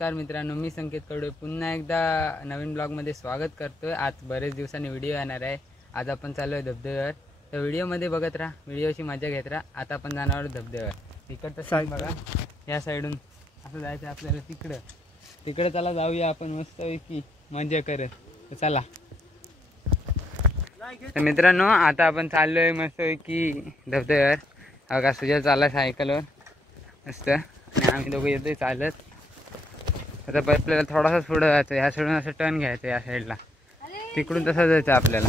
नमस्कार मित्रांनो, मी संकेत कडवे पुन्हा एकदा नवीन ब्लॉगमध्ये स्वागत करतोय। आज बरेच दिवसांनी व्हिडिओ येणार आहे। आज आपण चाललो आहे धबधब्यावर, तर व्हिडिओमध्ये बघत राहा, व्हिडिओची मजा घेत राहा। आता आपण जाणार आहोत धबधब्यावर। इकडचं साईड बघा, या साईडून असं जायचं आपल्याला तिकडे चला जाऊया आपण मस्तपैकी मजा करत। चला तर मित्रांनो, आता आपण चाललोय मस्तपैकी धबधब्यावर। बघा सुजल चालला सायकलवर मस्त, आणि आम्ही दोघं येतोय चालत। आता आपल्याला थोडासा पुढं जायचं, ह्या साईडून असं टर्न घ्यायचं या साईडला, तिकडून तसं जायचं आपल्याला।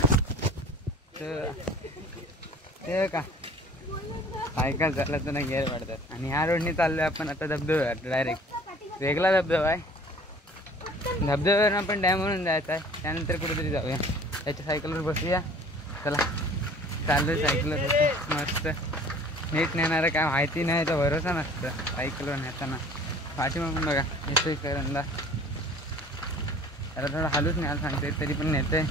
तर ते का सायकल चालत ना गेअर वाढतात। आणि ह्या रोडने चाललोय आपण आता धबधब्यावर, डायरेक्ट वेगळा धबधबा आहे। धबधब्यावर आपण डॅमवरून जायचं आहे, त्यानंतर कुठेतरी जाऊया। त्याच्या सायकलवर बसूया, चला चाललोय सायकलवर मस्त। नीट नेणारं काय माहिती नाही, तर भरोसा नसतं सायकलवर नेताना। पाठीमागून बघा येतोय करंदा, त्याला थोडं हालूच न्यायला सांगते तरी पण नेते,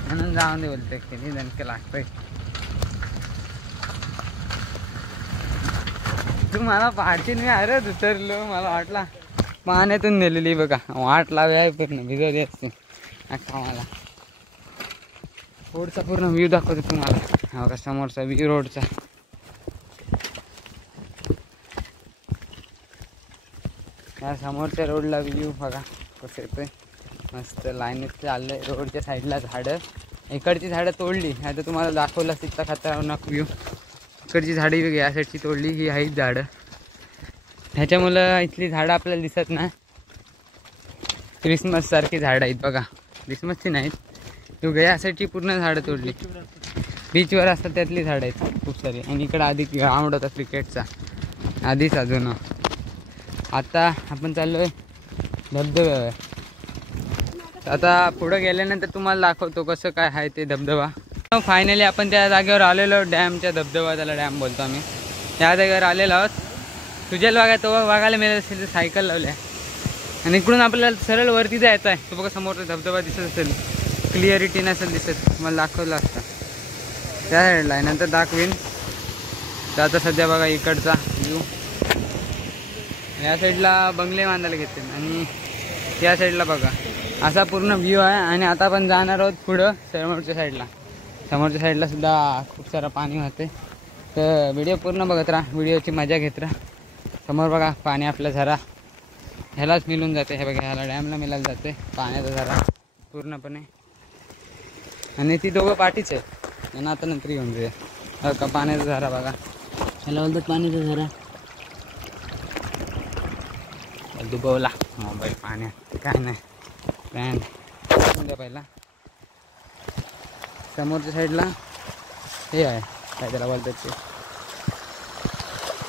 म्हणून जाऊन दे बोलते, किती दणकं लागतंय। तू मला पाठीन मी अरे उतरलो, मला वाटला पाण्यातून नेलेली बघा, वाट लावूया पूर्ण भिजवली असते अख्खा। मला रोडचा पूर्ण व्ह्यू दाखवतो तुम्हाला, हा बघा समोरचा व्ह्यू रोडचा। या समोरच्या रोडला व्ह्यू बघा कसं येतोय, मस्त लाईनीत चाललंय। रोडच्या साईडला झाडं, इकडची झाडं तोडली, आता तुम्हाला दाखवलं तिथला खतरनाक व्ह्यू। इकडची झाडी वेगळी, या साईडची तोडली, ही आहेत झाडं, ह्याच्यामुळं इथली झाडं आपल्याला दिसत नाही। क्रिसमस सारखी झाडं आहेत बघा, क्रिसमसची नाहीत, तेवढं या साईडची पूर्ण झाडं तोडली। बीचवर असतात त्यातली झाडं आहेत खूप सारी। आणि इकडं आधी ग्राउंड होता क्रिकेटचा आधीच, अजून आता आपण चाललोय धबधब्यावर। आता पुढं गेल्यानंतर तुम्हाला दाखवतो कसं काय आहे ते धबधबा। फायनली आपण त्या जागेवर आलेलो, डॅमच्या धबधबा त्याला डॅम बोलतो आम्ही। त्या जागेवर आलेलो आहोत। सुजल बघा तो बघायला मिळत असेल, सायकल लावल्या, आणि इकडून आपल्याला सरळ वरती जायचं आहे। तो बघा समोरचा धबधबा दिसत असेल, क्लिअरिटी नसेल दिसत, मला दाखवलं असतं त्या साईडला आहे, नंतर दाखवीन। तर आता सध्या बघा इकडचा व्ह्यू, या साईडला बंगले बांधायला घेते, आणि या साईडला बघा असा पूर्ण व्ह्यू आहे। आणि आता आपण जाणार आहोत पुढं समोरच्या साईडला। समोरच्या साईडला सुद्धा खूप सारं पाणी वाहते, तर व्हिडिओ पूर्ण बघत राहा, व्हिडिओची मजा घेत राहा। समोर बघा पाणी आपलं झरा ह्यालाच मिळून जाते, हे बघा ह्याला डॅमला मिळायला जाते पाण्याचा झरा पूर्णपणे। आणि ती दोघं पाठीच आहे, त्यांना आता नंतर घेऊन जाऊया। का पाण्याचा झरा बघा, ह्याला बोलतात पाण्याचा झरा। डुबवला मोबाईल पाण्यात, काय नाही ब्रँड द्या पहिला। समोरच्या साईडला हे आहे, काय त्याला बोलतात ते,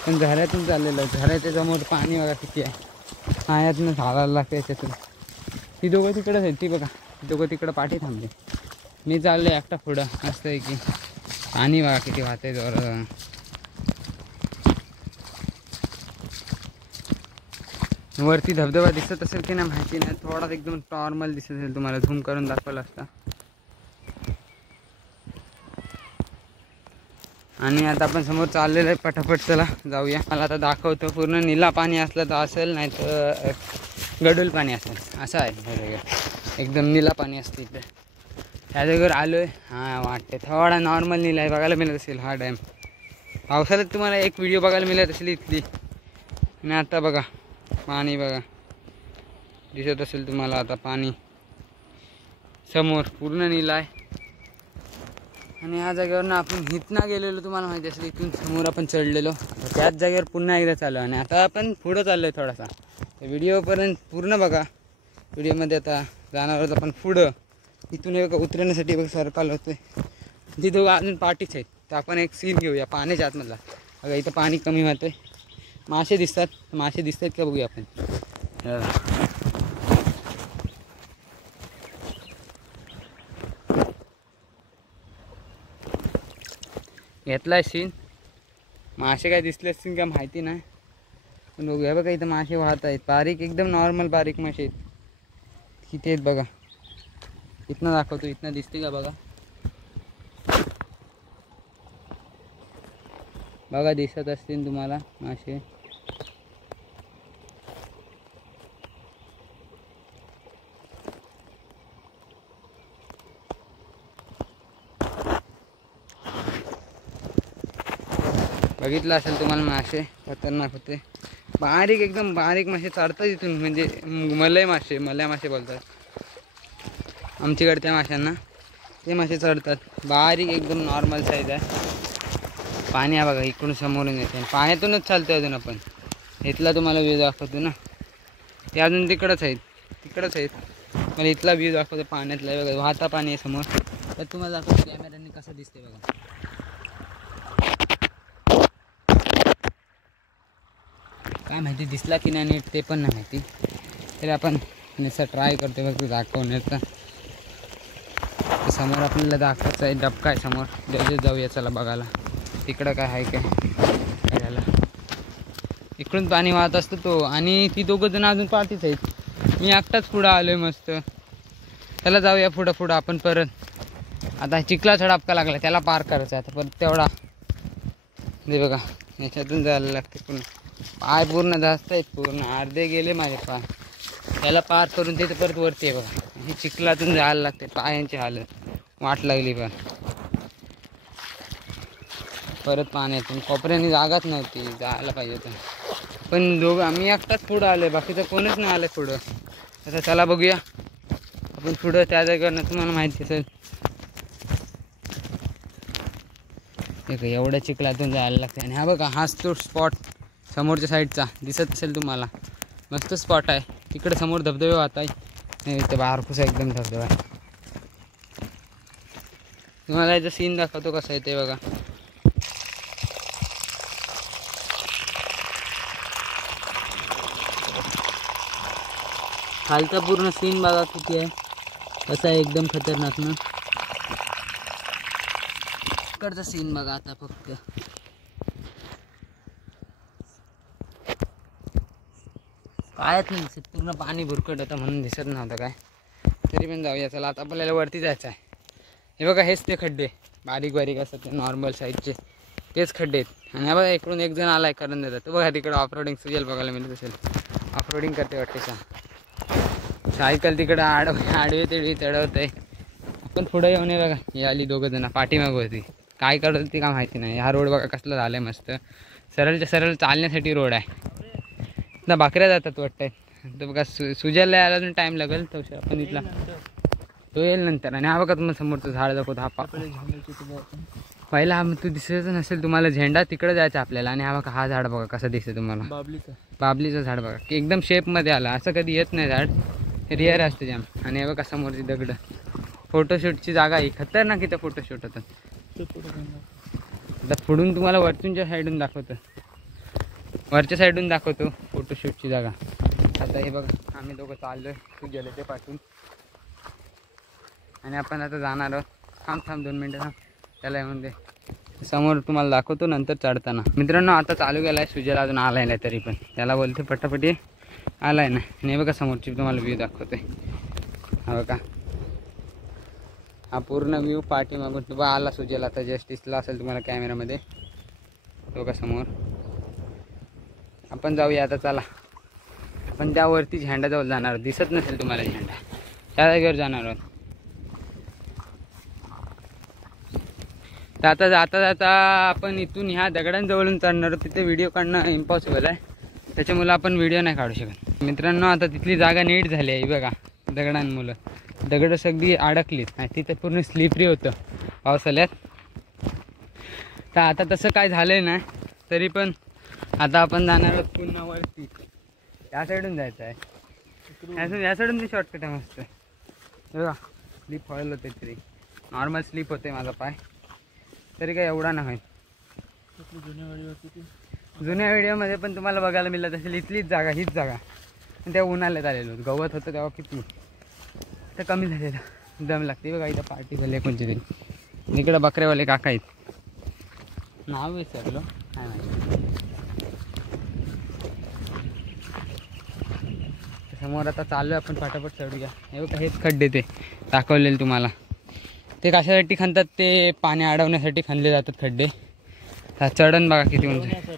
पण झऱ्यातून चाललेलं आहे। झऱ्याच्या समोर पाणी बघा किती आहे, पाण्यातून झाडायला लागतं याच्यातून। ती दोघं तिकडंच आहेत, ती बघा दोघं तिकडं पाठी थांबले, मी चाललो एकटा पुढं। मस्त आहे की पाणी बघा किती वाहतंय जोरात। वरती धबधबा दिसत असेल की नाही माहिती नाही, थोडा एकदम नॉर्मल दिसत असेल, तुम्हाला झूम करून दाखवलं असता। आणि आता आपण समोर चाललेलं आहे पटापट, चला जाऊया। मला आता दाखवतो, पूर्ण निळा पाणी असलं तर असेल, नाही तर गडूल पाणी असेल, असं आहे एकदम निळा पाणी असते इथे। त्या जागेवर आलो आहे, हां वाटते थोडा नॉर्मल निळा आहे, बघायला मिळत असेल हा डॅम। पावसाळ्यात तुम्हाला एक व्हिडिओ बघायला मिळत असेल इथली, आणि आता बघा पाणी बघा दिसत असेल तुम्हाला, आता पाणी समोर पूर्ण निळा आहे। आणि ह्या जागेवरनं आपण इथनं गेलेलो, तुम्हाला माहिती असेल, इथून समोर आपण चढलेलो, त्याच जागेवर पुन्हा एकदा चालू। आणि आता आपण पुढं चाललो आहे थोडासा, व्हिडिओपर्यंत पूर्ण बघा। व्हिडिओमध्ये आता जाणार आहोत आपण पुढं, इथून एक उतरण्यासाठी बघा सर्कल होते, ती दोघं अजून पाठीच आहेत। तर आपण एक सीन घेऊया पाण्याच्या आतमधला, बघा इथं पाणी कमी वाहतंय, मासे दिसतात, मासे दिसत आहेत का बघूया आपण। घेतलाय सीन, मासे काय दिसले असतील का माहिती नाही, पण बघूया। बघा इथं मासे वाहत आहेत, बारीक एकदम नॉर्मल बारीक मासे आहेत, किती आहेत बघा। इथनं दाखवतो, इथनं दिसते का बघा, बघा दिसत असतील तुम्हाला मासे। बघितलं असेल तुम्हाला मासे खतरनाक होते, बारीक एकदम बारीक मासे चढतात इथून, म्हणजे मलई मासे बोलतात आमच्याकडच्या माशांना, ते मासे चढतात बारीक एकदम नॉर्मल साईज आहे. पाणी आहे बघा इकडून समोरून येते, पाण्यातूनच चालतं अजून. आपण इथला तुम्हाला व्ह्यू दाखवतो ना, ते अजून तिकडंच आहेत मला इथला व्ह्यू दाखवतो पाण्यातला. बघा वाहता पाणी आहे समोर, तर तुम्हाला दाखवतो कॅमेऱ्याने कसं दिसते बघा. काय माहिती दिसला की नाही नीट ते पण नाही माहिती, तरी आपण नुसतं ट्राय करतो फक्त दाखवण्याचा. समोर आपल्याला दाखवायचं आहे, डबका आहे समोर, लगेच जाऊया चला बघायला तिकडं काय आहे काय बघायला. इकडून पाणी वाहत असतो तो, आणि ती दोघं जण अजून पाठीच आहेत, मी एकटाच पुढं आलोय मस्त. त्याला जाऊया पुढं आपण परत. आता चिखलाचा डबका लागला, त्याला पार करायचा आता परत तेवढा. ते बघा याच्यातून जायला लागते पूर्ण, पाय पूर्ण जास्त आहेत, पूर्ण अर्धे गेले माझे पाय. त्याला पार करून तिथे परत वरती आहे बघा, हे चिखलातून जायला लागते, पायांची हालत वाट लागली. पण परत पाण्यातून कोपऱ्याने जागाच नव्हती, जायला पाहिजे होतं. पण दोघं आम्ही एकटाच पुढं आलोय, बाकीचं कोणीच नाही आलं पुढं. आता चला बघूया आपण पुढं, त्या जागेवरनं तुम्हाला माहिती असेल. एवढ्या चिखलातून जायला लागते. आणि हा बघा हाच तो स्पॉट समोरच्या साईडचा दिसत असेल तुम्हाला, मस्त स्पॉट आहे. तिकडे समोर धबधबे वाहत आहे, इथे बारकुसा एकदम धबधबा आहे. तुम्हाला याचा सीन दाखवतो कसं आहे ते बघा. खालचा पूर्ण सीन बघा किती आहे, कसं आहे एकदम खतरनाक ना. इकडचा सीन बघा आता फक्त. कायच नाही दिसत, पूर्ण पाणी भुरकट होतं म्हणून दिसत नव्हतं काय. तरी पण जाऊया चला, आता आपल्याला वरती जायचं आहे. हे बघा हेच ते खड्डे बारीक बारीक असतात ते नॉर्मल साईजचे, तेच खड्डे आहेत. आणि हा बघा इकडून एक जण आलाय करून देतात, तो बघा तिकडं ऑफरोडिंग सुजेल बघायला मिळत असेल, ऑफरोडिंग करते वाटते सायकल तिकडं आडवे तेडवी चढवत आहे. आपण पुढे येऊन बघा, हे आली दोघं जण पाठीमाग होती, काय करत होती का माहिती नाही. हा रोड बघा कसला झालाय मस्त, सरळच्या सरळ चालण्यासाठी रोड आहे. ना भाकऱ्या जातात वाटतंय, तर बघा सुजाला यायला अजून टाईम लागेल, तर आपण इथला तो येईल नंतर. आणि हा बघा तुम्हाला समोरचं झाड दाखवतो, हा पहिला हा तू दिसत नसेल तुम्हाला झेंडा, तिकडे जायचं आपल्याला. आणि हा बघा हा झाड बघा कसं दिसतं तुम्हाला, बाबलीचं झाड बघा की एकदम शेपमध्ये आला, असं कधी येत नाही झाड, रिअर असतं जाम. आणि हे बघा समोरची दगड, फोटोशूटची जागा आहे खतरनाक, इथं फोटोशूट होतं. आता पुढून तुम्हाला वरतूनच्या साईडून दाखवतो, वरच्या साईडून दाखवतो फोटोशूटची जागा. आता हे बघा आम्ही दोघं चाललोय सुजले ते पाठवून, आणि आपण आता जाणार आहोत. थांब 2 मिनटं थांब, त्याला येऊन दे, समोर तुम्हाला दाखवतो नंतर चढताना. मित्रांनो आता चालू गेला आहे, सुजल अजून आलाय नाही, तरी पण त्याला बोलते पटापटी आलाय ना. आणि बघा समोरची तुम्हाला व्ह्यू दाखवते, हा बघा हा पूर्ण व्ह्यू पाठीमागून बघा आला सुजल, आता जस्ट दिसला असेल तुम्हाला कॅमेरामध्ये, बघा समोर. आपण जाऊया आता चला, आपण त्यावरती झेंडाजवळ जाणार, दिसत नसेल तुम्हाला झेंडा, त्या जागेवर जाणार आहोत. तर आता जाता जाता आपण इथून ह्या दगडांजवळून चढणार आहोत, तिथे व्हिडिओ काढणं इम्पॉसिबल आहे, त्याच्यामुळे आपण व्हिडिओ नाही काढू शकत. मित्रांनो आता तिथली जागा नीट झाली आहे बघा, दगडांमुळं दगड सगळी अडकलीत, आणि तिथे पूर्ण स्लिपरी होतं पावसाळ्यात. तर आता तसं काय झालंय ना, तरी पण आता आपण जाणार आहोत पुन्हा वरती, या साईडून जायचं आहे, या साईडून शॉर्टकट आहे मस्त बघा. स्लिप व्हायला होते तरी नॉर्मल स्लिप होते माझा पाय, तरी काय एवढा नाही. जुन्या व्हिडिओमध्ये पण तुम्हाला बघायला मिळत असेल इथलीच जागा, हीच जागा. त्या उन्हाळ्यात आलेलो, गवत होतं तेव्हा किती, तर कमी झालेलं, दम लागते बघा. इथं पार्टी झाली कोणती तरी, इकडं बकऱ्यावाले काका आहेत, नाव विसरलो काय माहिती. समोर आता चालू आहे, आपण फटाफट चढूया. हे बघा हेच खड्डे ते दाखवलेले तुम्हाला, ते कशासाठी खणतात, ते पाणी अडवण्यासाठी खणले जातात खड्डे. चढण बघा किती म्हणजे,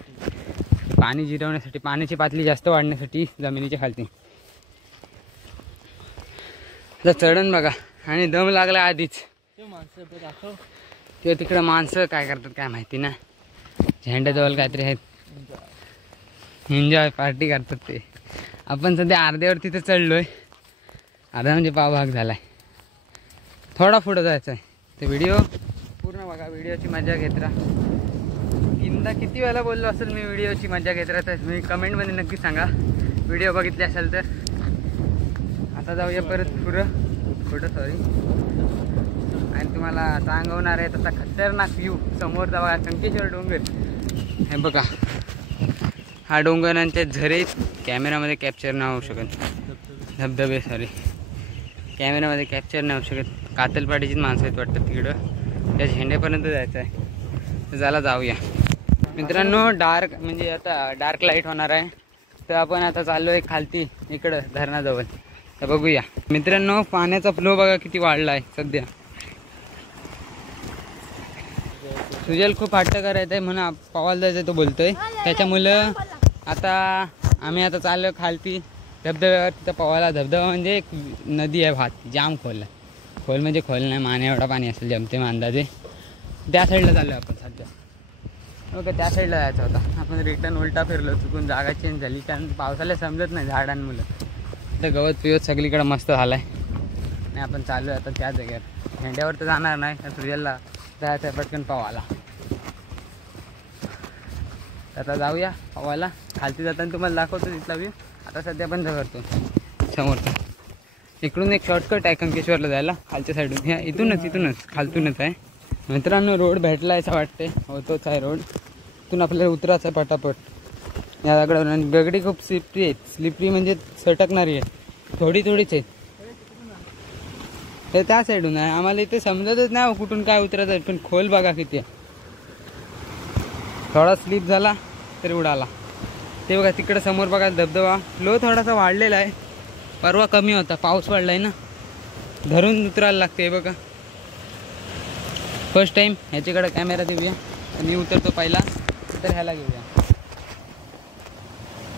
पाणी जिरवण्यासाठी, पाण्याची पातळी जास्त वाढण्यासाठी जमिनीच्या खालती. तर चढण बघा, आणि दम लागला आधीच. किंवा तिकडं माणसं काय करतात काय माहिती ना, झेंड्याजवळ काहीतरी आहेत, एन्जॉय पार्टी करतात ते. आपण सध्या अर्ध्यावर तिथे चढलोय, अर्धा म्हणजे पावभाग झालाय, थोडा पुढं जायचं आहे. ते व्हिडिओ पूर्ण बघा, व्हिडिओची मजा घेत राहा. तीनदा किती वेळा बोललो असेल मी व्हिडिओची मजा घेत राहा, तर मी कमेंटमध्ये नक्की सांगा व्हिडिओ बघितले असेल तर. आता जाऊया परत पुढं सॉरी, आणि तुम्हाला सांगवणार आहे तसा खतरनाक व्ह्यू समोरचा बघा. संकेश्वर डोंगर हे बघा, हा डोंगरांचे झरे कॅमेरामध्ये कॅप्चर नाही होऊ शकत, धबधबे सॉरी कॅमेरामध्ये कॅप्चर नाही होऊ शकत. कातलपाडीचीच माणसं आहेत वाटतं तिकडं, त्या झेंड्यापर्यंत जायचं आहे. तर चला जाऊया मित्रांनो. डार्क म्हणजे आता डार्क लाईट होणार आहे, तर आपण आता चाललो आहे खालती इकडं धरणाजवळ. तर बघूया मित्रांनो, पाण्याचा फ्लो बघा किती वाढला आहे सध्या. सुजल खूप हट्ट करायचं आहे म्हणून पवायला जायचं तो बोलतोय, त्याच्यामुळं आता आम्ही आता चाललो खालती धबधब्यावर. तिथं पवायला, धबधबा म्हणजे एक नदी आहे वाहत, जाम खोल आहे. खोल म्हणजे खोल नाही, माने एवढा पाणी असेल जमते मग अंदाजे. त्या साईडला चाललो आपण सध्या. ओके, त्या साईडला जायचं होता, आपण रिटर्न उलटा फिरलो, चुकून जागा चेंज झाली. कारण पावसाला समजत नाही झाडांमुळं. तर गवत पिवत सगळीकडे मस्त झाला आहे, आणि आपण चाललो आहे आता त्या जागेवर. झेंड्यावर तर जाणार नाही, तर सुजलला जायचं आहे पटकन पवायला. आता जाऊया पवायला. खालती जाताना तुम्हाला दाखवतो तिथला व्ह्यू. आता सध्या बंद करतो समोरचा. इकडून एक शॉर्टकट आहे कंकेश्वरला जायला, खालच्या साईडून. ह्या इथूनच खालतूनच आहे मित्रांनो. रोड भेटला असं वाटते, हो तोच आहे रोड. इथून आपल्याला उतरायचं आहे पटापट या दगडावर. आणि दगडी खूप स्लिपरी आहेत, स्लिपरी म्हणजे सटकणारी आहे, थोडीच आहेत. हे त्या साईडून आहे, आम्हाला इथे समजतच नाही कुठून काय उतरायचं आहे. पण खोल बघा किती आहे. थोडा स्लिप झाला तरी उडाला. ते बघा तिकडं समोर बघा धबधबा. फ्लो थोडासा वाढलेला आहे, परवा कमी होता, पाऊस वाढलाय ना, धरून उतरायला लागते. बघा फर्स्ट टाइम ह्याच्याकडे कॅमेरा देऊया. मी उतरतो पहिला, तर ह्याला घेऊया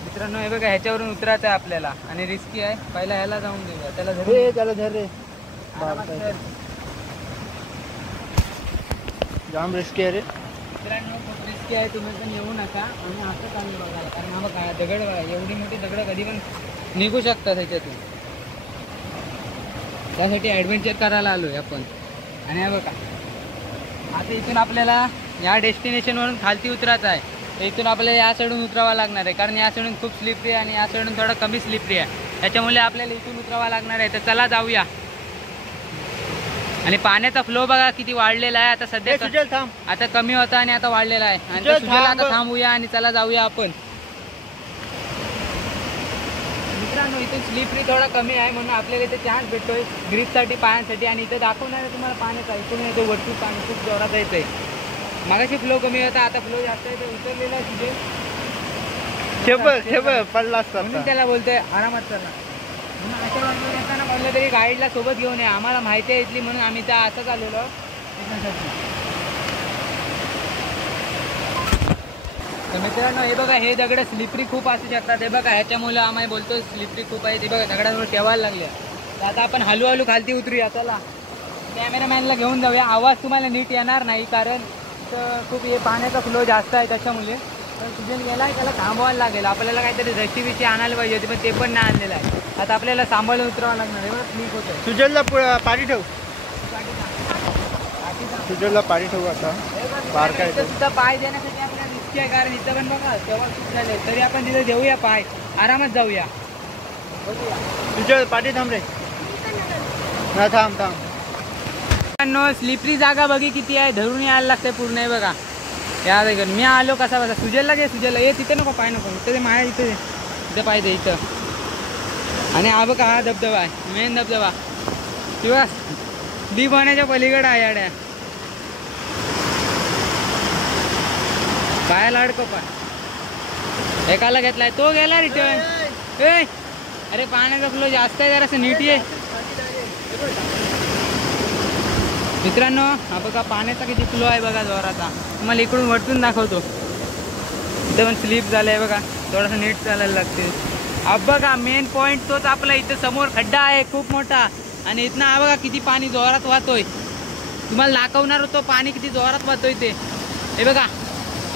मित्रांनो. हे बघा ह्याच्यावरून उतरायचं आहे आपल्याला, आणि रिस्की आहे. पहिला ह्याला जाऊन देऊया. त्याला धर रे, जाम रिस्की आहे रे मित्रांनो, खूप रिस्की आहे. तुम्ही पण येऊ नका. आणि असं चालू बघायला, कारण हा बघा दगड बघा, एवढी मोठी दगड कधी पण निघू शकतात ह्याच्यातून. त्यासाठी ॲडव्हेंचर करायला आलो आहे आपण. आणि हे बघा आता इथून आपल्याला या डेस्टिनेशनवरून खालती उतरायचं आहे. तर इथून आपल्याला या साईडून उतरावं लागणार आहे, कारण या साईडून खूप स्लिपरी आहे आणि या साईडून थोडं कमी स्लिपरी आहे. त्याच्यामुळे आपल्याला इथून उतरावं लागणार आहे. तर चला जाऊया. आणि पाण्याचा फ्लो बघा किती वाढलेला आहे आता सध्या. आता कमी होता आणि आता वाढलेला आहे. आणि सुजल आता थांबूया आणि चला जाऊया आपण. मित्रांनो इथून स्लिपरी थोडा कमी आहे, म्हणून आपल्याला इथे चान्स भेटतोय ग्रीपसाठी, पायांसाठी. आणि इथे दाखवणार आहे तुम्हाला पाण्याचा. इथून येतो वरती पाणी खूप जोरात येत आहे. मागाशी फ्लो कमी होता, आता फ्लो जास्त आहे. उतरलेला आहे तुझे पडला असता, म्हणून त्याला बोलतोय आरामात चला. म्हणून अशा वाटलं येताना म्हणलं तरी गाईडला सोबत घेऊन ये. आम्हाला माहिती आहे इथली, म्हणून आम्ही त्या असं आलेलो. तर मित्रांनो हे बघा, हे दगड स्लिपरी खूप असू शकतात. हे बघा ह्याच्यामुळे आम्ही बोलतो स्लिपरी खूप आहे. ते बघा दगडांवर ठेवायला लागले. तर आता आपण हळूहळू खालती उतरूया. चला कॅमेरामॅनला घेऊन जाऊया. आवाज तुम्हाला नीट येणार नाही, कारण खूप हे पाण्याचा फ्लो जास्त आहे त्याच्यामुळे. तर सुजल गेला त्याला थांबवायला लागेल. आपल्याला काहीतरी रशी आणायला पाहिजे होती, पण ते पण नाही आणलेलं आहे. आता आपल्याला सांभाळून उतरावं लागणार आहे. बघा स्लिप होतं. सुजलला पाणी ठेव, सुजलला पाणी ठेवू. आता बारका सुद्धा पाय देण्यासाठी आपल्याला रिस्की आहे, कारण इथं पण बघा तेव्हा खूप झाले. तरी आपण तिथे देऊया पाय, आरामात जाऊया. सुजल पाठी थांब रे, ना थांब. स्लिपरी जागा बघी किती आहे, धरून यायला लागतंय पूर्ण. आहे बघा या जागेवर मी आलो कसा बघा. सुजलला घे, सुजलला ये. तिथे नको पाय, नको इथे माया, इथं पाहिजे इथं. आणि हा बघा हा धबधबा आहे, मेन धबधबा किंवा दी पाण्याच्या पलीकडे आहे. याड्या काय लाडको पाय एकाला घेतलाय, तो गेला रिटर्न. अरे पाण्याचा फ्लो जास्त आहे, जरासं नीट आहे मित्रांनो. हा बघा पाण्याचा किती फ्लो आहे बघा जोराचा. तुम्हाला इकडून वरतून दाखवतो. इथं पण स्लिप झालंय बघा, थोडंसं नीट चालायला लागते. अब बघा मेन पॉईंट तोच आपला. इथं समोर खड्डा आहे खूप मोठा, आणि इथनं हा बघा किती पाणी जोरात वाहतोय. तुम्हाला दाखवणार होतो पाणी किती जोरात वाहतोय ते. हे बघा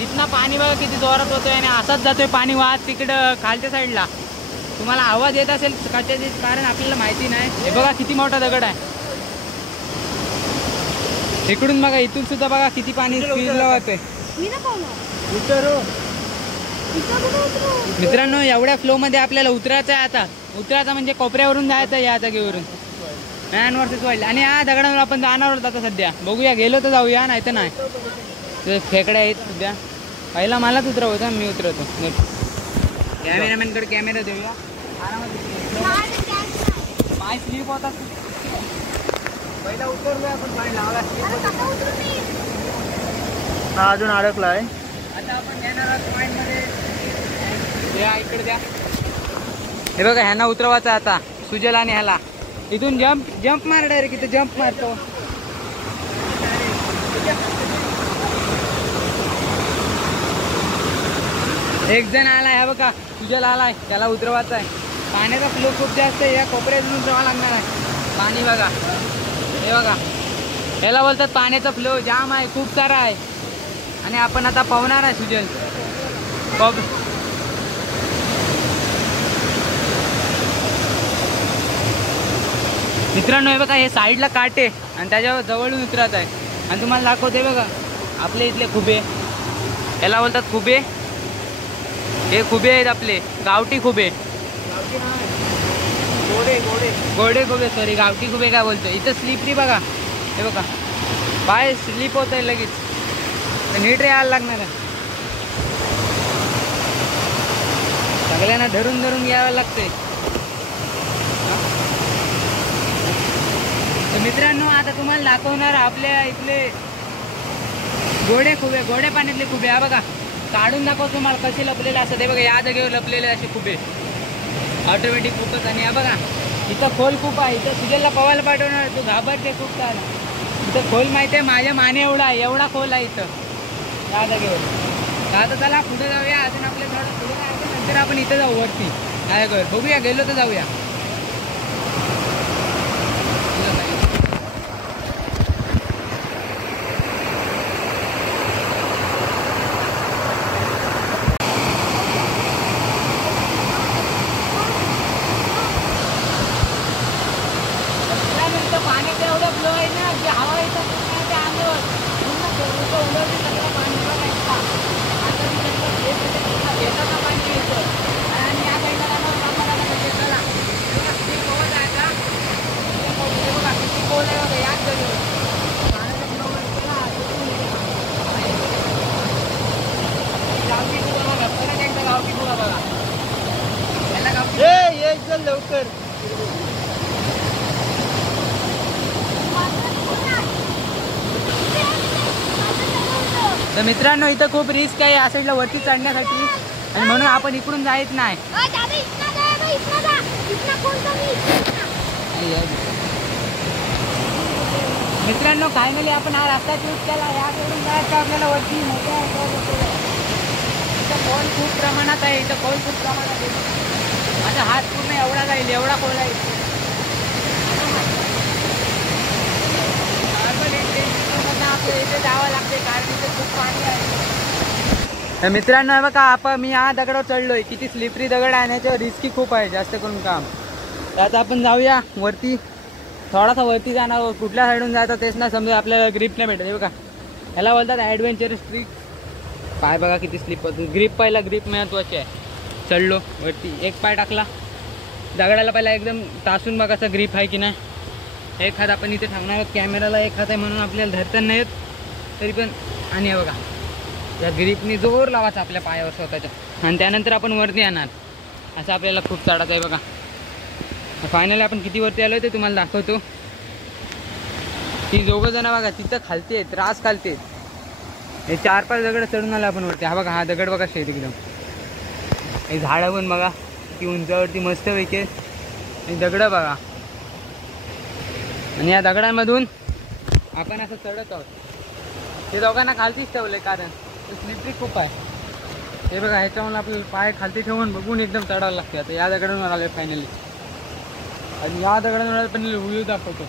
इथनं पाणी बघा किती जोरात होतोय आणि असाच जातोय पाणी वाहत तिकडं खालच्या साईडला. तुम्हाला आवाज येत असेल कशाची, कारण आपल्याला माहिती नाही. हे बघा किती मोठा दगड आहे. इकडून बघा, इथून सुद्धा बघा किती पाणी स्पीडला वाहतोय. मित्रांनो एवढ्या फ्लो मध्ये आपल्याला उतरायचं आहे. आता उतरायचं म्हणजे कोपऱ्यावरून जायचं आहे या जागेवरून. Man versus wild. आणि हा दगडावर आपण जाणार आहोत आता सध्या. बघूया, गेलो तर जाऊया, नाही तर नाही. खेकडे आहेत सध्या. पहिला मलाच उतरवतो, मी उतरवतो. कॅमेरामॅनकडे कॅमेरा देऊया. पाय स्लिप होतात. पहिला उतरलो आपण, पाय लावला. हा अजून अडकला आहे. आता आपण घेणार आहोत पॉईंटमध्ये. द्या इकडे द्या. हे बघा, ह्यांना उतरवायचं आता, सुजल आणि ह्याला. इथून जंप मार डायरेक्ट. इथे जंप मारतो. एक जण आलाय, हा बघा सुजल आलाय, त्याला उतरवायचं आहे. पाण्याचा फ्लो खूप जास्त आहे, या कोपऱ्यातून उतरवा लागणार आहे. पाणी बघा, हे बघा, याला बोलतात पाण्याचा फ्लो. जाम आहे, खूप सारा आहे. आणि आपण आता पाहणार आहे सुजल. मित्रांनो हे बघा, हे साईडला काटे आणि त्याच्यावर जवळून उतरत आहे. आणि तुम्हाला दाखवते बघा आपले इथले खुबे, याला बोलतात खुबे. हे खुबे आहेत आपले, गावठी खुबे. गोडे खुबे, सॉरी, गावठी खुबे काय बोलतो. इथं स्लिपरी बघा, हे बघा पाय स्लिप होत आहे लगेच. तर नीट यायला लागणार आहे. सगळ्यांना धरून धरून घ्यावं लागतंय. तर मित्रांनो आता तुम्हाला दाखवणार आपल्या इथले गोडे खुबे, गोड्या पाण्यातले खुबे. हा बघा, काढून दाखवतो तुम्हाला कसे लपलेले असतात. हे बघा, या जागेवर लपलेले असे खुबे, ऑटोमॅटिक खूपच. आणि हा बघा, इथं खोल खूप आहे. इथं सुजलला पवायला पाठवणार, तू घाबरते खूप सारा. इथं खोल माहिती आहे, माझ्या माने एवढा आहे, एवढा खोल आहे इथं या जागेवर. आता चला पुढे जाऊया. अजून आपल्या थोडं पुढे जायचं, नंतर आपण इथं जाऊ वरती या जागेवर. बघूया, गेलो तर जाऊया. पाण्याचं एवढं फ्लो आहे ना, की हवा येतं त्या अंगावर पूर्ण उडवते सगळं पाणी बघायचं. आता शेताचं पाणी येतं आणि या साईडला शेताला किती गवत आहे का, बघा किती खोल आहे बघा याच जागेवर. पाण्याचा फ्लो गावठी कुवा बघा, परत एकदा गावठी कुवा बघा. याला गावठी लवकर. तर मित्रांनो इथं खूप रिस्क आहे या साईडला वरती चढण्यासाठी, आणि म्हणून आपण इकडून जायच नाही. मित्रांनो फायनली आपण हा रस्ता चूज केला. याकडून जायचं आपल्याला वरती. मोठ्या इथं खोल खूप प्रमाणात आहे, इथं खोल खूप प्रमाणात आहे. माझा हात पूर्ण एवढा जाईल, एवढा खोल आहे. इथे जावं लागते कारण इथे खूप पाणी आहे. तर मित्रांनो बघा, आपण मी हा दगडावर चढलोय. किती स्लिपरी दगड आहे, याच्यावर रिस्की खूप आहे जास्त करून काम. तर आता आपण जाऊया वरती. थोडासा वरती जाणार, कुठल्या साईडून जायचं तेच ना समजा, आपल्याला ग्रीप नाही भेटत. हे बघा, याला बोलतात ॲडव्हेंचरस ट्रिक. पाय बघा किती स्लिप होतो. ग्रीप, पहिला ग्रीप महत्वाची आहे. चढलो वरती, एक पाय टाकला दगडाला, पहिला एकदम तासून बघा असा ग्रीप आहे की नाही. एक हात आपण इथे थांबणार आहोत, कॅमेराला एक हात आहे म्हणून आपल्याला धरता नाही येत तरी पण. आणि हे बघा, या ग्रीपनी जोर लावायचा आपल्या पायावर स्वतःच्या, आणि त्यानंतर आपण वरती येणार. असं आपल्याला खूप चढायचं आहे बघा. फायनली आपण किती वरती आलो ते तुम्हाला दाखवतो. ती दोघं जण बघा तिथं खालती आहेत, त्रास खालती आहेत. हे 4-5 दगड चढून आलं आपण वरती. हा बघा, हा दगड बघा शेत एकदम. हे झाडं पण बघा ती उंचावरती मस्त पैकी. हे दगडं बघा, आणि या दगडांमधून आपण असं चढत आहोत. ते दोघांना खालतीच ठेवले कारण स्लिपरी खूप आहे. हे बघा, ह्याच्यामुळे आपल्याला पाय खालती ठेवून बघून एकदम चढावं लागते. आता या दगडांवर आले फायनली, आणि या दगडांवर पण व्ह्यू दाखवतो.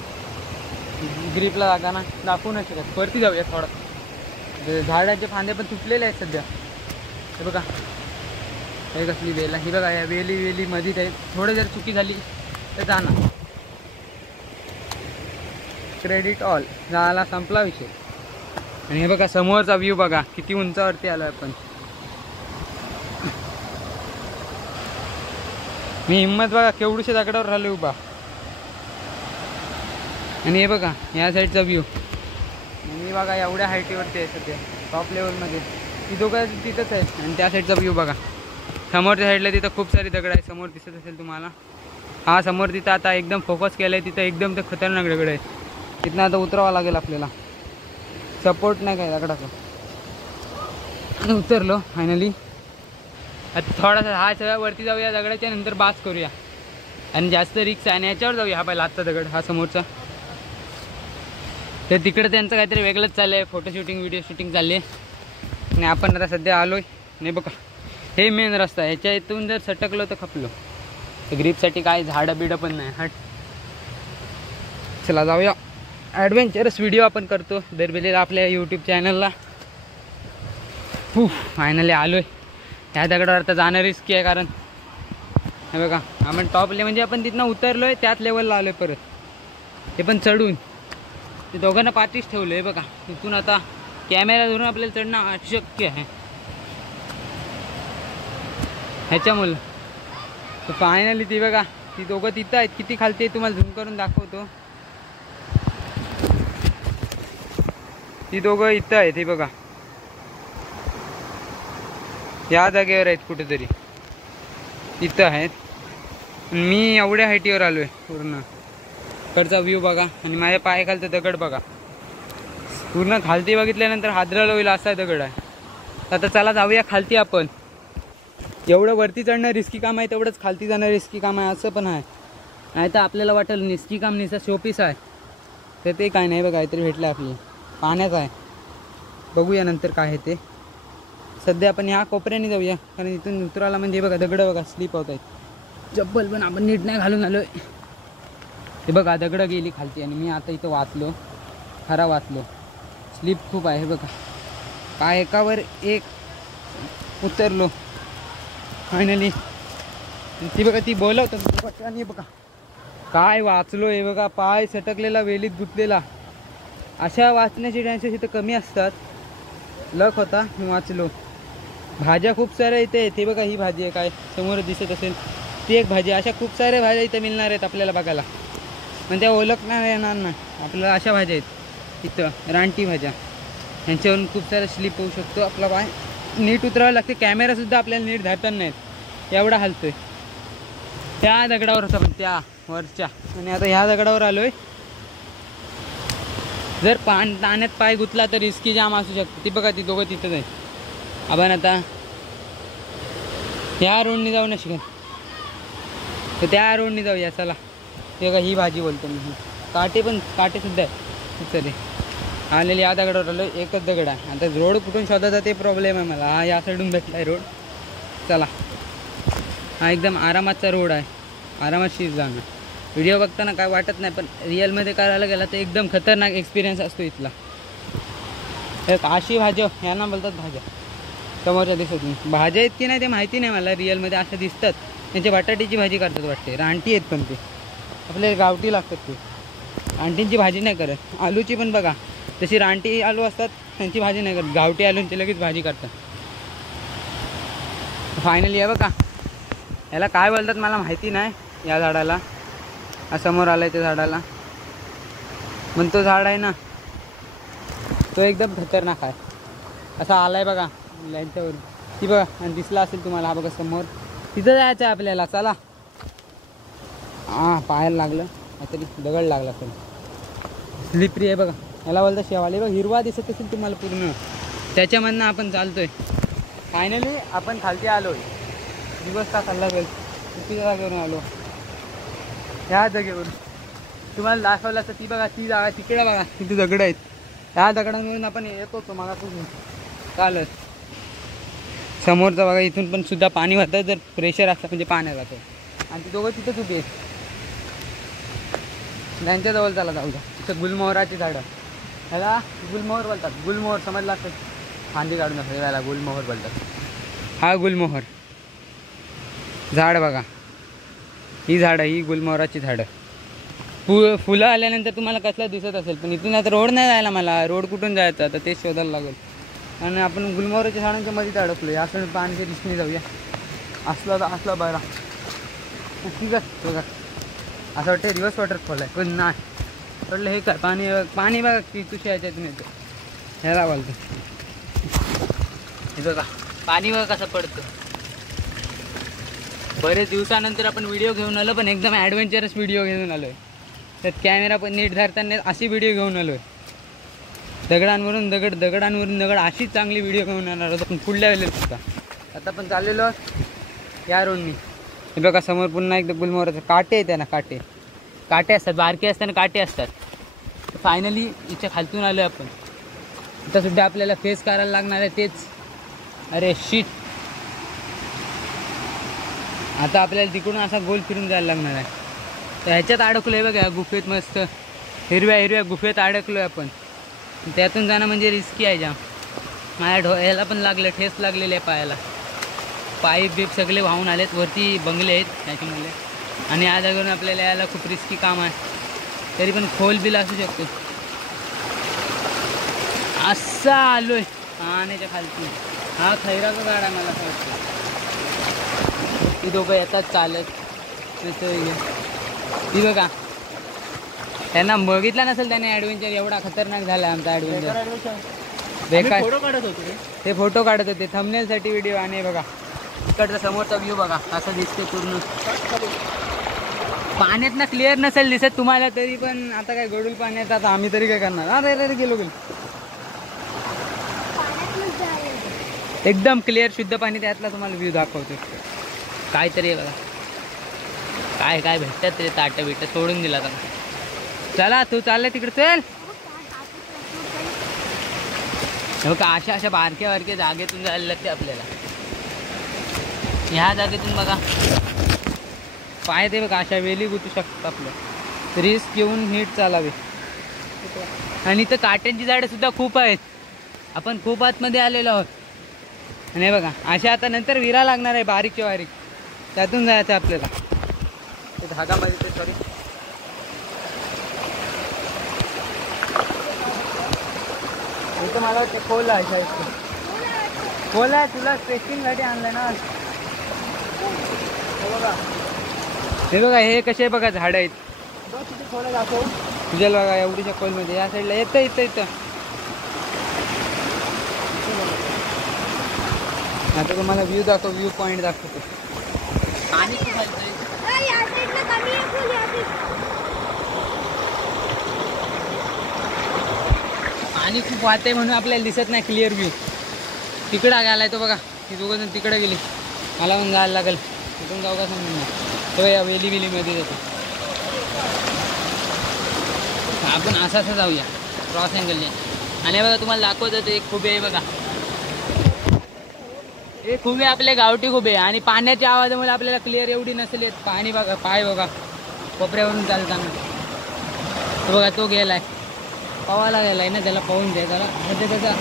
ग्रीपला जागा ना दाखवू नाही शकत. वरती जाऊया थोडं. झाडाचे फांदे पण तुटलेले आहेत सध्या. हे बघा हे कसली वेल आहे, ही बघा या वेली मध्ये ते थोडं जर चुकी झाली तर जाणार. क्रेडिट ऑल झाला, संपला विषय. आणि हे बघा समोरचा व्ह्यू बघा किती उंचावरती आलो आपण. मी हिंमत बघा केवढूशा दगडावर राहिलो उभा. आणि हे बघा या साईडचा व्ह्यू. मी बघा एवढ्या हायटीवरती आहे सध्या, टॉप लेवलमध्ये. ती दोघं तिथंच आहेत. आणि त्या साईडचा व्ह्यू बघा, समोरच्या साईडला तिथं खूप सारी दगड आहे. समोर दिसत असेल तुम्हाला. हा समोर तिथं आता एकदम फोकस केलं आहे, तिथं एकदम ते खतरनाक दगड आहे. तिथनं आता उतरावं लागेल आपल्याला, सपोर्ट नाही काय दगडाचा. आणि उतरलो फायनली. आता थोडासा हा सगळ्या वरती जाऊया दगडाच्या, नंतर बास करूया. आणि जास्त रिक्स आहे आणि याच्यावर जाऊया. हा पहिला आजचा दगड, हा समोरचा. तर तिकडे त्यांचं काहीतरी वेगळंच चाललं आहे, फोटो शूटिंग व्हिडिओ शूटिंग चालली आहे. आणि आपण आता सध्या आलो आहे. नाही बघा हे मेन रस्ता आहे, ह्याच्या इथून जर सटकलो तर खपलो. ग्रीपसाठी काय झाडं बिडं पण नाही. हट चला जाऊया. ॲडव्हेंचरस व्हिडिओ आपण करतो दरवेळेला आपल्या यूट्यूब चॅनलला. फायनली आलो आहे. ह्या दगडावर आता जाणं रिस्की आहे, कारण हे बघा आपण टॉपले म्हणजे आपण तिथनं उतरलो आहे त्याच लेवलला आलो आहे परत. ते पण चढून ते दोघांना पाठीच ठेवलं आहे बघा. तिथून आता कॅमेरा धरून आपल्याला चढणं अशक्य आहे ह्याच्यामुळं. तर फायनली ती बघा ती दोघं तिथं आहेत. किती खालती आहे तुम्हाला झूम करून दाखवतो. ती दोघं इथं आहेत, हे बघा या जागेवर आहेत कुठेतरी, इथं आहेत. मी एवढ्या हाईटीवर आलो आहे पूर्ण. कडचा व्ह्यू बघा आणि माझ्या पायाखालचं दगड बघा. पूर्ण खालती बघितल्यानंतर हादरायला होईल असा दगड आहे. आता चला जाऊया खालती आपण. एवढं वरती चढणं रिस्की काम आहे, तेवढंच खालती जाणं रिस्की काम आहे असं पण आहे. नाही तर आपल्याला वाटेल निस्की काम निसा शोपीस आहे, तर ते काय नाही बघा. काहीतरी भेटलं आपली पाण्याचं आहे. बघूया नंतर काय आहे ते. सध्या आपण ह्या कोपऱ्याने जाऊया, कारण इथून उतरायला म्हणजे बघा दगडं बघा स्लिप होत आहेत. चप्पल पण आपण नीट नाही घालून आलो आहे. हे बघा दगडं गेली खालती आणि मी आता इथं वाचलो, खरा वाचलो. स्लिप खूप आहे. हे बघा काय एकावर एक उतरलो फायनली. ती बघा ती बोलवतं आणि बघा काय वाचलो. हे बघा पाय सटकलेला, वेलीत गुंतलेला. अशा वाचण्याचे चान्सेस इथं कमी असतात. लक होता मी वाचलो. भाज्या खूप साऱ्या इथे आहेत. हे बघा ही भाजी आहे, काय समोर दिसत असेल ती एक भाजी. अशा खूप साऱ्या भाज्या इथं मिळणार आहेत आपल्याला बघायला, पण त्या ओळखणार येणार ना आपल्याला. अशा भाज्या आहेत इथं, रानटी भाज्या. ह्यांच्यावरून खूप सारं स्लिप होऊ शकतो. आपला पाय नीट उतरावं लागते. कॅमेरासुद्धा आपल्याला नीट धरता नाहीत, एवढा हलतोय. त्या दगडावर होता पण त्या वरच्या. आणि आता ह्या दगडावर आलो आहे. जर पाण्यात पाय गुंतला तर रिस्की जाम असू शकते. ती बघा ती दोघं तिथंच आहे. आपण आता ह्या रोडने जाऊ नाही शकत, तर त्या रोडने जाऊया चला. ते बघा ही भाजी बोलतो मी. काटेसुद्धा आहे सरे. आलेली या दगडावर आलो. एकच दगड आहे. आता रोड कुठून शोधायचा ते प्रॉब्लेम आहे मला. हा या साईडून भेटला आहे रोड. चला हा एकदम आरामाचा रोड आहे, आरामात जाणं. व्हिडिओ बघताना काय वाटत नाही, पण रिअलमध्ये करायला गेला तर एकदम खतरनाक एक्सपिरियन्स असतो इथला. एक अशी भाज्या यांना बोलतात भाज्या. समोरच्या दिसत नाही भाज्या आहेत की नाही ते माहिती नाही मला. रिअलमध्ये अशा दिसतात. त्यांची बटाट्याची भाजी करतात वाटते. रानटी आहेत पण ते आपल्याला गावठी लागतात. ते रानटींची भाजी नाही करत. आलूची पण बघा तशी रानटी आलू असतात, त्यांची भाजी नाही करत. गावठी आलूंची लगेच भाजी करतात. फायनली आहे बघा, याला काय बोलतात मला माहिती नाही. या झाडाला हा समोर आला आहे त्या झाडाला, पण तो झाड आहे ना तो एकदम खतरनाक आहे. असा आला आहे बघा लाईनच्यावर. ती बघा आणि दिसला असेल तुम्हाला. हा बघा समोर, तिथं जायचं आहे आपल्याला. चला. हां पायाला लागलं काहीतरी, दगड लागला पण स्लिपरी आहे बघा. याला बोलतं शेवाळी. बघ हिरवा दिसत असेल तुम्हाला पूर्ण, त्याच्यामधनं आपण चालतोय. फायनली आपण खालती आलो आहे. दिवस का चालला गेल, चुकीच्या जागेवरून आलो. ह्या जागेवरून तुम्हाला दाखवलं तर ती बघा ती जागा तिकडे बघा, तिथे दगड आहेत. ह्या दगडांवरून आपण येत होतो मला तुम्ही चालत. समोरचा बघा इथून पण सुद्धा पाणी वाहतं जर प्रेशर असतं म्हणजे पाण्यात जातो. आणि ती दोघं तिथंच उभी आहेत. त्यांच्याजवळ चला जाऊ द्या. तिथं गुलमोहराची झाडं, ह्याला गुलमोहर बोलतात. गुलमोहर समजला असेल. फांदी काढून दाखवते त्याला, गुलमोहर बोलतात. हा गुलमोहर झाड बघा, ही झाडं, ही गुलमोहराची झाडं. फुलं आल्यानंतर तुम्हाला कसलं दिसत असेल, पण इथून आता रोड नाही जायला, मला रोड कुठून जायचं आता ते शोधायला लागेल. आणि आपण गुलमोहराच्या झाडांच्या मध्ये अडकलो. असं पाण्याच्या दिशेने जाऊया. असला बरा ठीक आहे बघा. असं वाटतं रिव्हर्स वॉटरफॉल आहे, पण नाही म्हटलं हे काय पाणी बघा की तुझ्या ह्याच्यातून येतं. ह्याला बोलतो हे बघा, पाणी बघा कसं पडतं. बरेच दिवसानंतर आपण व्हिडिओ घेऊन आलो, पण एकदम ॲडव्हेंचरस व्हिडिओ घेऊन आलो आहे. त्यात कॅमेरा पण नीट धरताना अशी व्हिडिओ घेऊन आलो आहे. दगडांवरून दगड अशीच चांगली व्हिडिओ घेऊन येणार होतो, पण पुढल्या वेळेला सुद्धा. आता पण चाललेलो या रोडनी. हे बघा समोर पुन्हा एकदा गुलमोहराचं काटे आहे, त्यांना काटे असतात, बारके असताना काटे असतात. फायनली इथच्या खालतून आलो आहे आपण. इथं सुद्धा आपल्याला फेस करायला लागणार आहे तेच. अरे शिट, आता आपल्याला तिकडून असा गोल फिरून जायला लागणार आहे. तर ह्याच्यात अडकलो आहे बघा, गुफेत मस्त हिरव्या गुफेत अडकलो आहे आपण. त्यातून जाणं म्हणजे रिस्की आहे जाम. माझ्या ह्याला पण लागलं, ठेस लागलेले आहे पायाला. पाईप बीप सगळे वाहून आलेत, वरती बंगले आहेत त्याच्यामुळे. आणि या जागेवरून आपल्याला यायला खूप रिस्की काम आहे. तरी पण खोल बिल असू शकतो. असा आलोय पाण्याच्या खालती. हा खैराचा झाड आहे मला असं वाटतं. ती दोघं येतात चालत. ती बघा, त्यांना बघितला नसेल त्याने ॲडव्हेंचर. एवढा खतरनाक झाला आमचा ॲडव्हेंचर. बेकार फोटो काढत होतो ते फोटो काढत होते थंबनेलसाठी व्हिडिओ. आणि बघा इकडचा समोरचा व्ह्यू बघा असं दिसते पूर्ण. पाण्यात ना क्लिअर नसेल दिसत तुम्हाला, तरी पण आता काय गडूल पाण्यात, आता आम्ही तरी काय करणार. हा गेलो एकदम क्लिअर शुद्ध पाणी, त्यातला तुम्हाला व्ह्यू दाखवतो. काहीतरी बघा काय भेटतात तरी ताटं बिटं सोडून दिला आता. चला तू चाललाय तिकडे, चल. हो का, अशा बारक्या जागेतून जायला लागते आपल्याला. ह्या जागेतून बघा पाय ते बघा अशा वेली गुतू शकतात आपलं. रिस्क घेऊन नीट चालावे. आणि इथं काट्यांची झाडं सुद्धा खूप आहेत. आपण खूप आतमध्ये आलेलो आहोत. आणि बघा अशा आता नंतर विरा लागणार आहे बारीकच्या बारीक, त्यातून जायचं आपल्याला. ते धागा माहिती, सॉरी. इथं मला वाटतं खोल आहे शायद. खोल आहे, तुला ट्रेकिंगसाठी आणलं ना. हे बघा हे कसे बघा झाड आहेत. तुझ्या बघा एवढीच्या खोलमध्ये या साईडला येतं. आता तुम्हाला व्ह्यू दाखव, व्ह्यू पॉईंट दाखवतो. आणि पाणी खूप वाहते म्हणून आपल्याला दिसत नाही क्लिअर व्ह्यू. तिकडं गेलाय तो बघा, ती दोघं जण तिकडे गेली. मला पण जायला लागेल. तिथून जाऊ का समजून नाही. तो या वेलीमध्ये जातो. आपण असं जाऊया क्रॉस अँगलने. आणि बघा तुम्हाला दाखवत ते एक खुबे आहे बघा. हे खुबे आपले गावठी खुबे. आणि पाण्याच्या आवाजामुळे आपल्याला क्लिअर एवढी नसेल येत. पाणी बघा, पाय बघा कोपऱ्यावरून चालताना. तो बघा तो गेलाय, पवायला गेलाय ना. त्याला पाहून द्या त्याला. म्हणजे त्याचा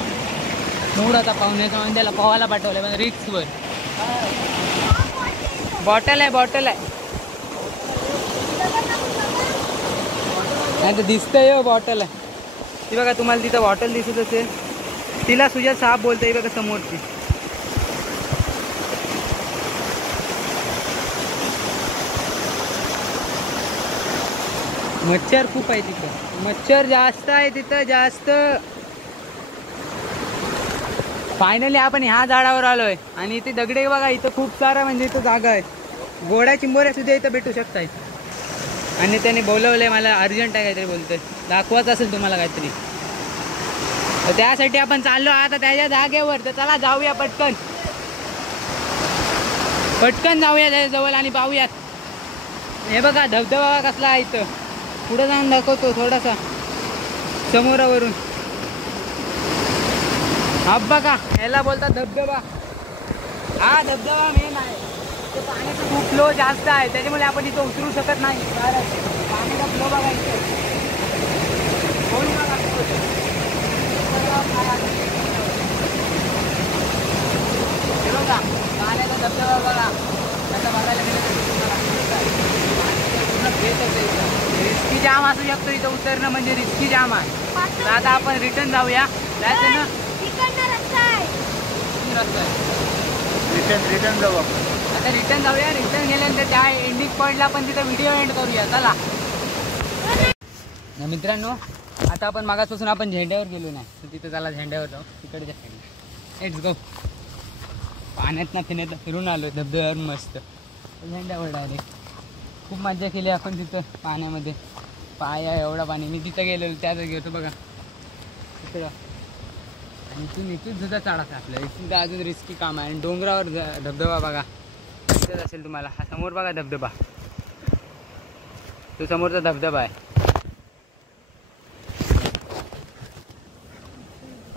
मूड आता पाहुण्याचा म्हणून त्याला पवायला पाठवलं. म्हणजे रिक्सवर. बॉटल आहे नाही तर दिसतंय हो, बॉटल आहे ती बघा. तुम्हाला तिथं बॉटल दिसत असेल, तिला सुजा साप बोलते बघा समोरची. मच्छर खूप आहे तिथं, मच्छर जास्त आहे तिथं, जास्त. फायनली आपण ह्या झाडावर आलोय. आणि इथे दगडे बघा, इथं खूप सारा म्हणजे इथं जागा आहे. गोड्या चिंबोऱ्या सुद्धा इथं भेटू शकताय. आणि त्याने बोलवलंय मला, अर्जंट आहे काहीतरी बोलतोय, दाखवायचं असेल तुम्हाला काहीतरी. तर त्यासाठी आपण चाललो आता त्याच्या जागेवर. तर चला जाऊया पटकन जाऊया त्याच्याजवळ आणि पाहूयात. हे बघा धबधबा कसला आहे इथं. पुढे जाऊन दाखवतो थोडासा समोरावरून. हा बघा ह्याला बोलतात धबधबा. हा धबधबा मेन आहे. ते पाण्याचा खूप फ्लो जास्त आहे, त्याच्यामुळे आपण इथं उतरू शकत नाही. पाण्याचा फ्लो बघा इथं. उतरणं म्हणजे रिस्की जाम आहे. तर आता आपण रिटर्न जाऊया. जायचं ना रस्ता आहे. रिटर्न जाऊ आपण. आता रिटर्न जाऊया. रिटर्न गेल्यानंतर त्या एंडिंग पॉईंटला आपण तिथं व्हिडिओ एंड करूया. चला मित्रांनो, आता आपण मागासपासून आपण झेंड्यावर गेलो नाही, तर तिथं चला झेंड्यावर जाऊ. तिकडच्या साईडला लेट्स गो. पाण्यात फिरून आलो धबधब्यावर मस्त. झेंड्यावर डायरेक्ट खूप मजा केली आपण तिथं पाण्यामध्ये. पाया एवढा पाणी. मी तिथं गेलेलो त्या जागी होतो बघा तिथं. आणि इथून सुद्धा चढायचं आपल्याला. इथून तर अजून रिस्की काम आहे. आणि डोंगरावर धबधबा बघा दिसत असेल तुम्हाला. हा समोर बघा धबधबा, तो समोरचा धबधबा आहे.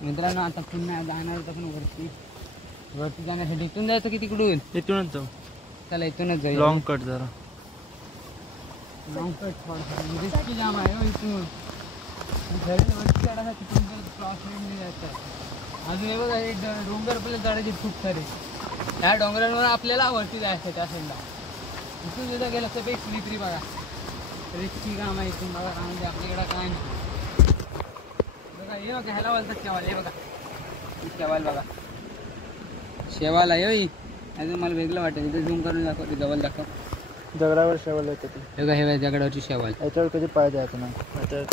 मित्रांनो आता पुन्हा जाणार होतं पण वरती जाण्यासाठी. इथून जायचं की तिकडून? इथूनच जाऊ. चला इथूनच जाऊ. लॉंग कट जरा. लॉंग कट थोडंसं रिस्की जाम आहे हो इथून. वरती चढायला तिथून क्रॉस रेंजने जायचं. अजून हे बघा हे डोंगर आपल्याला चढायचे खूप सारे. ह्या डोंगरांवर आपल्याला वरती जायचं त्या साईडला. इथून सुद्धा गेलं तर एक स्लिपरी बघा. रिस्की काम आहे इथून बघा. म्हणजे आपल्याकडं काय नाही बघा. हे बघा ह्याला बोलतात शेवाल. हे बघा शेवाल बघा. शेवाल आहे होई. अजून मला वेगळं वाटेल. इथे झूम करून दाखव, जवळ दाखव. दगडावर शेवाल येते ती. हे बघा हे दगडावरची शेवाल. याच्यावर कधी पाय द्यायचं नाही, याच्यावर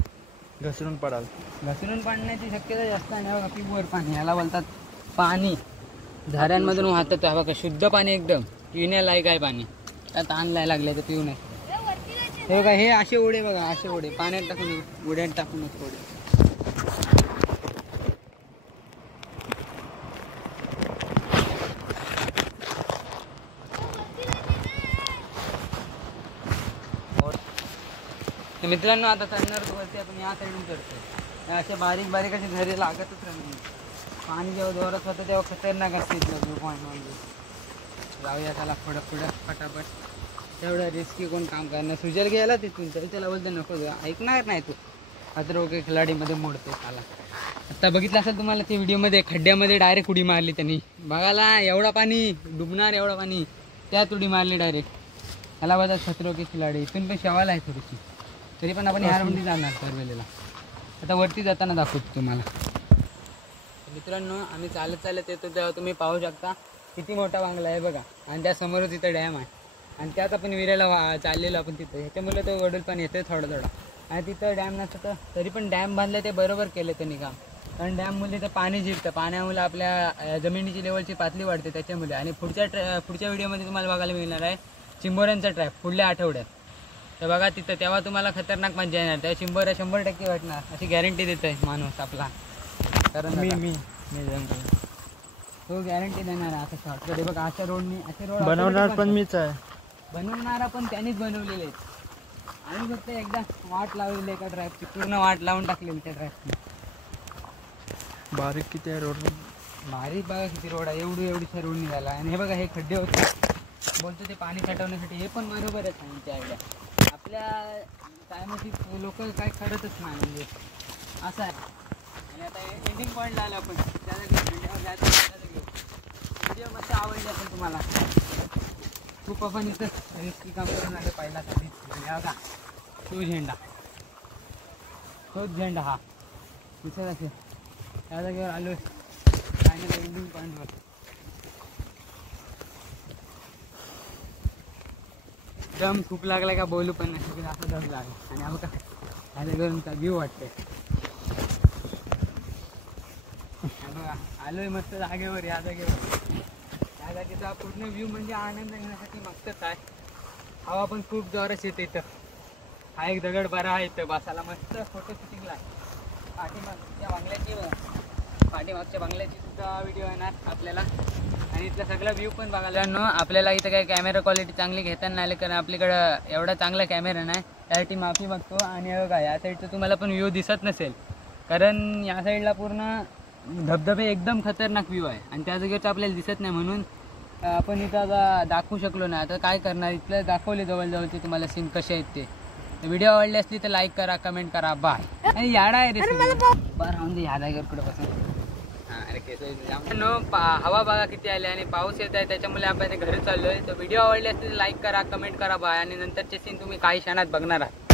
घसरून पडाल. घसरून पडण्याची शक्यता जास्त आहे. बघा पिवर पाणी ह्याला बोलतात. पाणी झऱ्यांमधून वाहतं. हा बघा शुद्ध पाणी एकदम पिण्यालायक आहे पाणी. त्यात आणलाय लागले तर पिऊ नये. हे बघा हे असे ओढे बघा. असे ओढे पाण्यात टाकून उड्यात टाकूनच ओढे. मित्रांनो आता चढणार वरती आपण या साईडून चढतोय. असे बारीक बारीक असे झरे लागतच राहते. पाणी जेव्हा जोरात होतं तेव्हा खतरनाक असते इथलं व्यू पॉईंट. म्हणजे जाऊया त्याला पुढं फटाफट. तेवढं रिस्की कोण काम करणार. सुजल घ्यायला तिथून तरी त्याला बोलते नको ऐकणार नाही तू. खतरो के खिलाडीमध्ये मोडते त्याला. आता बघितलं असेल तुम्हाला ते व्हिडिओमध्ये खड्ड्यामध्ये डायरेक्ट उडी मारली त्यांनी. बघायला एवढा पाणी डुबणार एवढा पाणी त्यात उडी मारली डायरेक्ट. त्याला बोलतात खतरो के खिलाडी. इथून पण शेवाल आहे थोडीशी. तरी पण आपण ह्यावरती जाणार करवेलेला. आता वरती जाताना दाखवतो तुम्हाला. मित्रांनो आम्ही चालत येतो तेव्हा तुम्ही पाहू शकता किती मोठा बांगला आहे बघा. आणि त्यासमोरच इथं डॅम आहे. आणि त्यात आपण विरायला चाललेलो आपण तिथं. ह्याच्यामुळे तो वडूल पण येतोय थोडा. आणि तिथं डॅम नसतं तरी पण डॅम बांधलं ते बरोबर केलं त्यांनी काम. कारण डॅममुळे तर पाणी जिरतं. पाण्यामुळे आपल्या जमिनीची लेवलची पातळी वाढते त्याच्यामुळे. आणि पुढच्या व्हिडिओमध्ये तुम्हाला बघायला मिळणार आहे चिंबोऱ्यांचा ट्रॅप पुढल्या आठवड्यात. तर बघा तिथं तेव्हा तुम्हाला खतरनाक मजा येणार. त्या 100% वाटणार अशी गॅरंटी देत आहे माणूस आपला. कारण मी तो गॅरंटी देणार आहे. आता शॉर्टकट बघा अशा रोडनी असे रोड बनवणार पण मीच आहे. बनवणारा पण त्यांनीच बनवलेले आहेत. आणि फक्त एकदा वाट लावलेली एका ट्रॅकची. पूर्ण वाट लावून टाकलेली त्या ट्रॅकची. बारीक किती आहे रोड. बारीक बघा किती रोड आहे. एवढीशा रोड निघाला. आणि हे बघा हे खड्डे होते बोलतो ते पाणी साठवण्यासाठी. हे पण बरोबर आहे त्यांची आयडिया. आपल्या टायमाची लोक काय करतच नाही म्हणजे असं आहे. आणि आता एंडिंग पॉईंटला आलं आपण. त्या जागी जायचं व्हिडिओ मस्त आवडली असेल तुम्हाला. खूप आपण इथं रिस्की काम करून आले पहिला कधीच. बघा तोच झेंडा हा दिसत असेल. त्या जागेवर आलो फायनल एंडिंग पॉईंटवर. दम खूप लागला का बोलू पण नाही. असा दम लागला. आणि बघा ह्या जागेवरून व्ह्यू वाटते. बघा आलोय मस्त जागेवर. या जागेचा पूर्ण व्ह्यू म्हणजे आनंद घेण्यासाठी मस्तच आहे. हवा पण खूप जोरात येते इथं. हा एक दगड बरा आहे इथं बसायला. मस्त फोटो शूटिंगला आहे. पाठीमागच्या बंगल्याची सुद्धा व्हिडिओ येणार आपल्याला. आणि इथला सगळा व्ह्यू पण बघायला. आपल्याला इथं काही कॅमेरा क्वालिटी चांगली घेता नाही आली कारण आपल्याकडं एवढा चांगला कॅमेरा नाही. त्यासाठी माफी मागतो. आणि बघा या साईडचं तुम्हाला पण व्ह्यू दिसत नसेल कारण या साईडला पूर्ण धबधबे एकदम खतरनाक व्ह्यू आहे. आणि त्या जागेचं आपल्याला दिसत नाही म्हणून आपण इथं आता दाखवू शकलो नाही. आता काय करणार. इथलं दाखवले जवळजवळचे तुम्हाला सीन कसे आहेत ते. व्हिडिओ आवडली असली तर लाईक करा, कमेंट करा. बाय. आणि याडा आहे रे बरं राहून दे. ह्या जागेवर कुठं बसून हवा बघा किती आले आणि पाऊस येत आहे त्याच्यामुळे आपण घरी चाललोय. तर व्हिडिओ आवडली असली तर लाईक करा, कमेंट करा. बाय. आणि नंतरचे सीन तुम्ही काही क्षणात बघणार आहात.